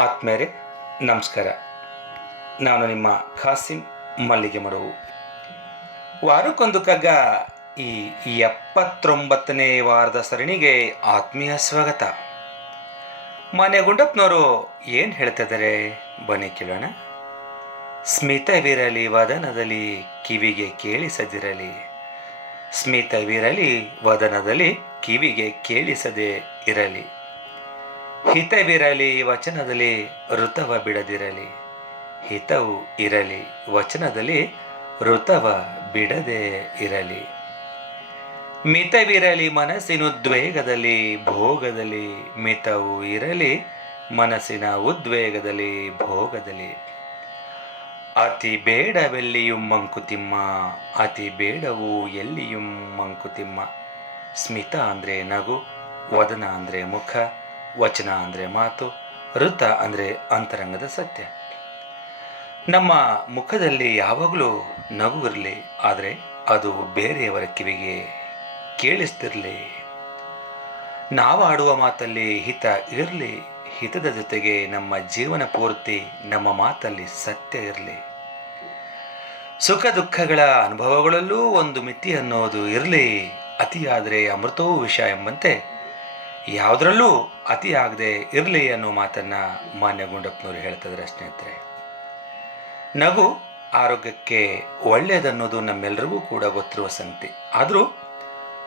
ಆತ್ಮೇರೆ ನಮಸ್ಕಾರ. ನಾನು ನಿಮ್ಮ ಖಾಸಿಂ ಮಲ್ಲಿಗೆ ಮರವು. ವಾರಕ್ಕೊಂದು ಕಗ್ಗ ಈ 79ನೇ ವಾರದ ಸರಣಿಗೆ ಆತ್ಮೀಯ ಸ್ವಾಗತ. ಮಾನ್ಯ ಗುಂಡಪ್ಪನವರು ಏನು ಹೇಳ್ತಿದ್ದಾರೆ ಬನ್ನಿ ಕೇಳೋಣ. ಸ್ಮಿತವಿರಲಿ ವದನದಲ್ಲಿ ಕಿವಿಗೆ ಕೇಳಿಸದಿರಲಿ, ಸ್ಮಿತವಿರಲಿ ವದನದಲ್ಲಿ ಕಿವಿಗೆ ಕೇಳಿಸದೆ ಇರಲಿ, ಹಿತವಿರಲಿ ವಚನದಲ್ಲಿ ಋತವ ಬಿಡದಿರಲಿ, ಹಿತವು ಇರಲಿ ವಚನದಲ್ಲಿ ಋತವ ಬಿಡದೆ ಇರಲಿ, ಮಿತವಿರಲಿ ಮನಸ್ಸಿನುದ್ವೇಗದಲ್ಲಿ ಭೋಗದಲ್ಲಿ, ಮಿತವು ಇರಲಿ ಮನಸ್ಸಿನ ಉದ್ವೇಗದಲ್ಲಿ ಭೋಗದಲ್ಲಿ, ಅತಿ ಬೇಡವೆಲ್ಲಿಯೂ ಮಂಕುತಿಮ್ಮ, ಅತಿ ಬೇಡವು ಎಲ್ಲಿಯೂ ಮಂಕುತಿಮ್ಮ. ಸ್ಮಿತ ಅಂದರೆ ನಗು, ವದನ ಅಂದರೆ ಮುಖ, ವಚನ ಅಂದರೆ ಮಾತು, ಋತ ಅಂದರೆ ಅಂತರಂಗದ ಸತ್ಯ. ನಮ್ಮ ಮುಖದಲ್ಲಿ ಯಾವಾಗಲೂ ನಗು ಇರಲಿ, ಆದರೆ ಅದು ಬೇರೆಯವರ ಕಿವಿಗೆ ಕೇಳಿಸ್ತಿರಲಿ. ನಾವಾಡುವ ಮಾತಲ್ಲಿ ಹಿತ ಇರಲಿ, ಹಿತದ ಜೊತೆಗೆ ನಮ್ಮ ಜೀವನ ಪೂರ್ತಿ ನಮ್ಮ ಮಾತಲ್ಲಿ ಸತ್ಯ ಇರಲಿ. ಸುಖ ದುಃಖಗಳ ಅನುಭವಗಳಲ್ಲೂ ಒಂದು ಮಿತಿ ಅನ್ನೋದು ಇರಲಿ. ಅತಿಯಾದರೆ ಅಮೃತವೂ ವಿಷ ಎಂಬಂತೆ ಯಾವುದರಲ್ಲೂ ಅತಿ ಆಗದೆ ಇರಲಿ ಅನ್ನೋ ಮಾತನ್ನು ಮಾನ್ಯ ಗುಂಡಪ್ಪನವರು ಹೇಳ್ತಿದ್ದಾರೆ ಸ್ನೇಹಿತರೆ. ನಗು ಆರೋಗ್ಯಕ್ಕೆ ಒಳ್ಳೆಯದನ್ನೋದು ನಮ್ಮೆಲ್ಲರಿಗೂ ಕೂಡ ಗೊತ್ತಿರುವ ಸಂಗತಿ. ಆದರೂ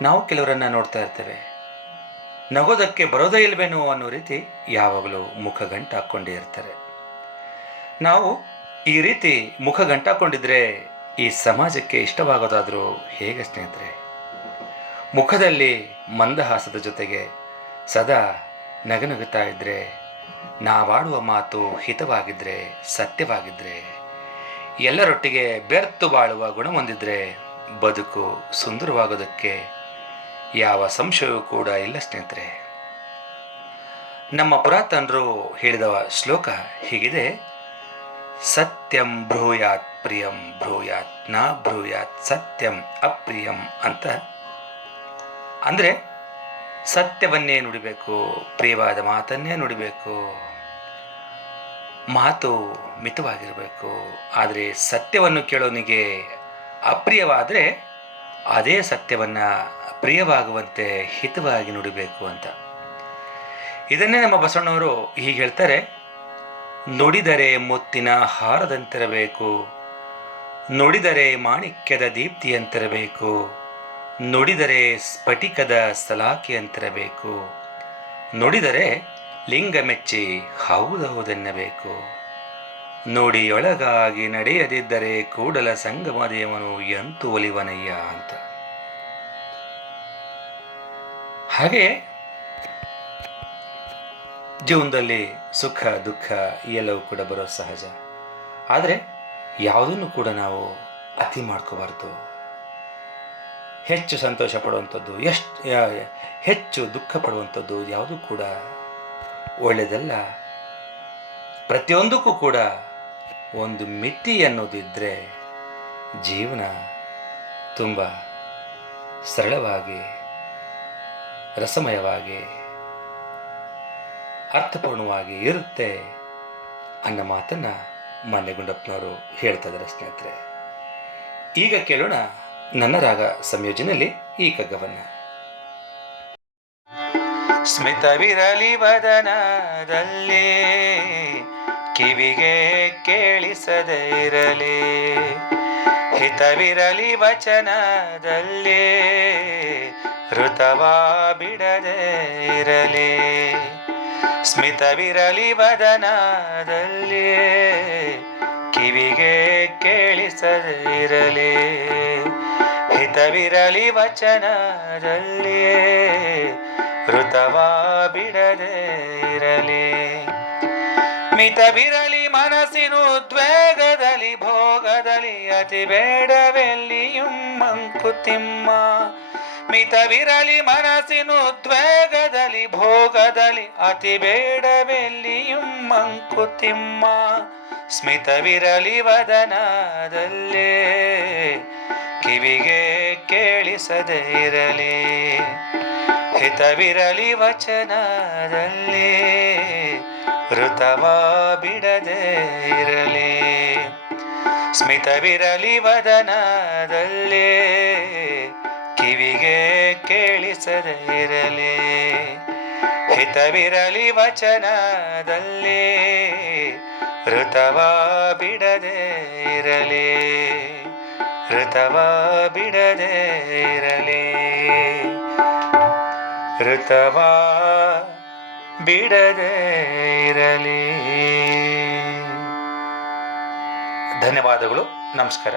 ನಾವು ಕೆಲವರನ್ನು ನೋಡ್ತಾ ಇರ್ತೇವೆ, ನಗೋದಕ್ಕೆ ಬರೋದೇ ಇಲ್ವೇನೋ ಅನ್ನೋ ರೀತಿ ಯಾವಾಗಲೂ ಮುಖ ಗಂಟು ಹಾಕ್ಕೊಂಡೇ ಇರ್ತಾರೆ. ನಾವು ಈ ರೀತಿ ಮುಖ ಗಂಟು ಹಾಕ್ಕೊಂಡಿದ್ರೆ ಈ ಸಮಾಜಕ್ಕೆ ಇಷ್ಟವಾಗೋದಾದರೂ ಹೇಗೆ ಸ್ನೇಹಿತರೆ? ಮುಖದಲ್ಲಿ ಮಂದಹಾಸದ ಜೊತೆಗೆ ಸದಾ ನಗನಗುತ್ತಾ ಇದ್ದರೆ, ನಾವಾಡುವ ಮಾತು ಹಿತವಾಗಿದ್ದರೆ, ಸತ್ಯವಾಗಿದ್ದರೆ, ಎಲ್ಲರೊಟ್ಟಿಗೆ ಬೆರ್ತು ಬಾಳುವ ಗುಣ ಹೊಂದಿದ್ರೆ ಬದುಕು ಸುಂದರವಾಗೋದಕ್ಕೆ ಯಾವ ಸಂಶಯವೂ ಕೂಡ ಇಲ್ಲ ಸ್ನೇಹಿತರೆ. ನಮ್ಮ ಪುರಾತನರು ಹೇಳಿದ ಶ್ಲೋಕ ಹೀಗಿದೆ: ಸತ್ಯಂ ಬ್ರೂಯಾತ್ ಪ್ರಿಯಂ ಬ್ರೂಯಾತ್ ನ ಬ್ರೂಯಾತ್ ಸತ್ಯಂ ಅಪ್ರಿಯಂ ಅಂತ. ಅಂದರೆ ಸತ್ಯವನ್ನೇ ನುಡಿಬೇಕು, ಪ್ರಿಯವಾದ ಮಾತನ್ನೇ ನುಡಿಬೇಕು, ಮಾತು ಮಿತವಾಗಿರಬೇಕು. ಆದರೆ ಸತ್ಯವನ್ನು ಕೇಳೋನಿಗೆ ಅಪ್ರಿಯವಾದರೆ ಅದೇ ಸತ್ಯವನ್ನು ಪ್ರಿಯವಾಗುವಂತೆ ಹಿತವಾಗಿ ನುಡಿಬೇಕು ಅಂತ. ಇದನ್ನೇ ನಮ್ಮ ಬಸವಣ್ಣವರು ಹೀಗೆ ಹೇಳ್ತಾರೆ: ನುಡಿದರೆ ಮುತ್ತಿನ ಹಾರದಂತಿರಬೇಕು, ನುಡಿದರೆ ಮಾಣಿಕ್ಯದ ದೀಪ್ತಿಯಂತಿರಬೇಕು, ನುಡಿದರೆ ಸ್ಫಟಿಕದ ಸಲಾಕೆಯಂತಿರಬೇಕು, ನುಡಿದರೆ ಲಿಂಗ ಮೆಚ್ಚಿ ಹೌದೌದೆನ್ನಬೇಕು, ನುಡಿಯೊಳಗಾಗಿ ನಡೆಯದಿದ್ದರೆ ಕೂಡಲ ಸಂಗಮದೇವನು ಎಂತೂ ಒಲಿವನಯ್ಯ ಅಂತ. ಹಾಗೆ ಜೀವನದಲ್ಲಿ ಸುಖ ದುಃಖ ಎಲ್ಲವೂ ಕೂಡ ಬರೋ ಸಹಜ. ಆದರೆ ಯಾವುದನ್ನು ಕೂಡ ನಾವು ಅತಿ ಮಾಡ್ಕೋಬಾರ್ದು. ಹೆಚ್ಚು ಸಂತೋಷ ಪಡುವಂಥದ್ದು, ಹೆಚ್ಚು ದುಃಖ ಪಡುವಂಥದ್ದು ಯಾವುದೂ ಕೂಡ ಒಳ್ಳೆಯದಲ್ಲ. ಪ್ರತಿಯೊಂದಕ್ಕೂ ಕೂಡ ಒಂದು ಮಿತಿ ಅನ್ನೋದು ಇದ್ದರೆ ಜೀವನ ತುಂಬ ಸರಳವಾಗಿ, ರಸಮಯವಾಗಿ, ಅರ್ಥಪೂರ್ಣವಾಗಿ ಇರುತ್ತೆ ಅನ್ನೋ ಮಾತನ್ನು ಮಾನ್ಯ ಗುಂಡಪ್ಪನವರು ಹೇಳ್ತಾ ಇದ್ದಾರೆ ಸ್ನೇಹಿತರೆ. ಈಗ ಕೇಳೋಣ ನನ್ನ ರಾಗ ಸಂಯೋಜನೆಯಲ್ಲಿ ಈ ಕಗ್ಗವನ್ನು. ಸ್ಮಿತವಿರಲಿ ವದನದಲ್ಲಿ ಕಿವಿಗೆ ಕೇಳಿಸದೇ ಇರಲಿ, ಹಿತವಿರಲಿ ವಚನದಲ್ಲಿ ಋತವ ಬಿಡದೆ ಇರಲಿ, ಸ್ಮಿತವಿರಲಿ ವದನದಲ್ಲಿ ಕಿವಿಗೆ ಕೇಳಿಸದೇ ಇರಲಿ, ಹಿತವಿರಲಿ ವಚನದಲ್ಲಿ ಋತವ ಬಿಡದೆ ಇರಲಿ, ಮಿತವಿರಲಿ ಮನಸ್ಸಿನುದ್ವೇಗದಲ್ಲಿ ಭೋಗದಲ್ಲಿ, ಅತಿ ಬೇಡವೆಲ್ಲಿಯೂ ಮಂಕುತಿಮ್ಮ, ಮಿತವಿರಲಿ ಮನಸ್ಸಿನುದ್ವೇಗದಲ್ಲಿ ಭೋಗದಲ್ಲಿ, ಅತಿ ಬೇಡವೆಲ್ಲಿಯೂ ಮಂಕುತಿಮ್ಮ, ಸ್ಮಿತವಿರಲಿ ವದನದಲ್ಲೇ ಕಿವಿಗೆ ಕೇಳಿಸದೇ ಇರಲಿ, ಹಿತವಿರಲಿ ವಚನದಲ್ಲಿ ಋತವ ಬಿಡದೆ ಇರಲಿ, ಸ್ಮಿತವಿರಲಿ ವದನದಲ್ಲಿ, ಕಿವಿಗೆ ಕೇಳಿಸದೆ ಇರಲಿ, ಹಿತವಿರಲಿ ವಚನದಲ್ಲಿ, ಋತವ ಬಿಡದೆ ಇರಲಿ, ಋತವ ಬಿಡದೆ ಇರಲಿ, ಋತವ ಬಿಡದೆ ಇರಲಿ. ಧನ್ಯವಾದಗಳು. ನಮಸ್ಕಾರ.